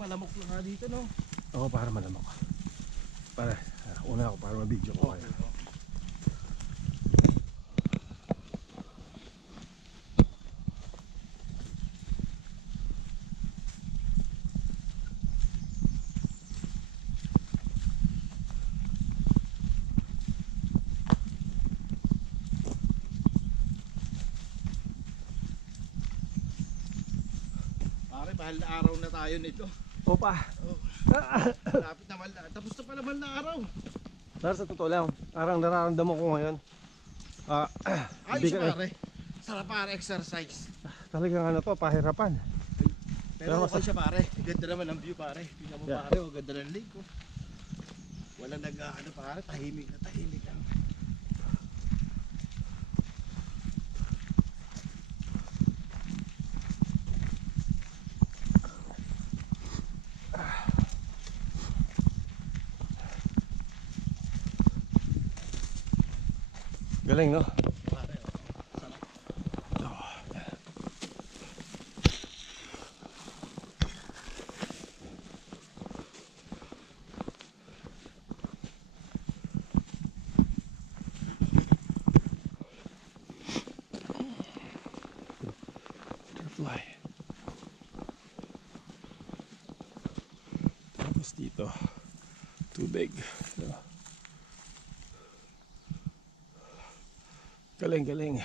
malamok lang nga dito, no? Oo, para malamok. Para, una ako para mabidyo ko kayo. Pare, mahal na araw na tayo nito. Opa! Oh, lapit na mahal na. Tapos na pala mahal na araw. Dar, sa totoo lang, parang nararamdaman ko ngayon. Ayos bigat- pare. Sarap pare, exercise. Talagang ano to, pahirapan. Pero Pero okay siya pare. Ganda naman ang view pare. Tingnan mo Yeah. pare, oh, ganda ng lake oh. Wala nag-ano pare, tahimik na tahimik lang. Galing, no? Pare, oh. Sarap. Butterfly. Tapos dito, tubig. So, galing, galing.